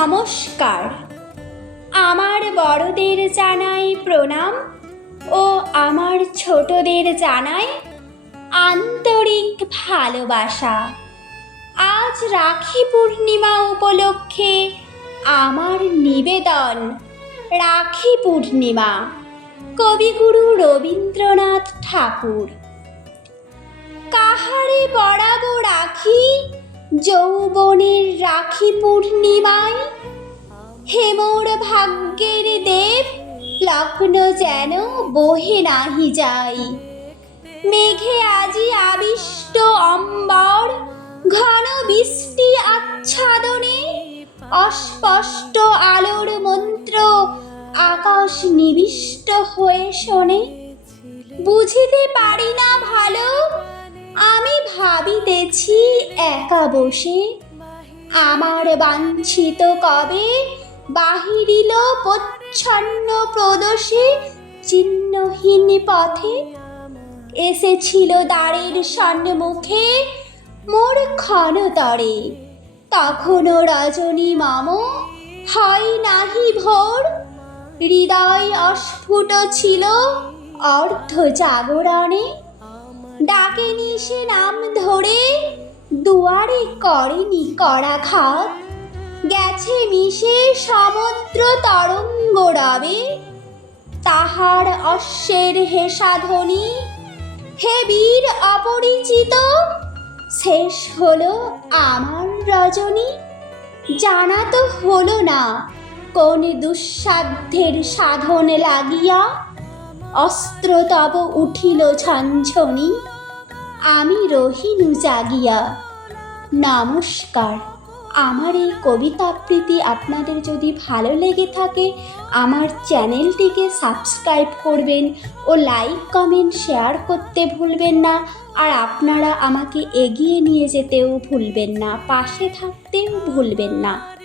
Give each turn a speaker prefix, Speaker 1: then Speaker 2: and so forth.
Speaker 1: নমস্কার। আমার বড়দের জানাই প্রণাম ও আমার ছোটদের জানাই আন্তরিক ভালোবাসা। আজ রাখি পূর্ণিমা উপলক্ষে আমার নিবেদন রাখি পূর্ণিমা। কবিগুরু রবীন্দ্রনাথ ঠাকুর। কাহারে পড়াবো রাখি, যৌবনের রাখি পূর্ণিমায়? হেমোর ভাগ্যের দেব, লগ্ন যেন বহে নাহি যাই। মেঘে আজি আবিষ্ট অম্বর, ঘন বৃষ্টি আচ্ছাদনে, অস্পষ্ট আলোর মন্ত্র আকাশ নিবিষ্ট হয়ে শোনে। বুঝিতে পারি না ভালো, আমি ভাবিতেছি একা বসে। আমার বাঞ্ছিত কবে বাহিরিল প্রচ্ছন্ন প্রদোষে চিহ্নহীন পথে এসেছিল দ্বারের সম্মুখে মোর ক্ষণতরে। তখনও রজনী মাম হয় নাহি ভোর। হৃদয় অস্ফুট ছিল অর্ধ জাগরণে। ডাকেনি সে নাম ধরে, দুয়ারে করেনি করাঘাত গেছে মিশে সমুদ্র তরঙ্গ রবে। তাহার অশ্বের হেসাধ্বনি হে বীর অপরিচিত, শেষ হলো আমার রজনী। জানা তো হলো না কোন দুঃসাধ্যের সাধন লাগিয়া। অস্ত্র তব উঠিল ঝঞ্ঝনি আমি রহিনু জাগিয়া। নমস্কার। আমার এই কবিতা আবৃত্তি আপনাদের যদি ভালো লেগে থাকে, আমার চ্যানেলটিকে সাবস্ক্রাইব করবেন ও লাইক, কমেন্ট, শেয়ার করতে ভুলবেন না। আর আপনারা আমাকে এগিয়ে নিয়ে যেতেও ভুলবেন না, পাশে থাকতেও ভুলবেন না।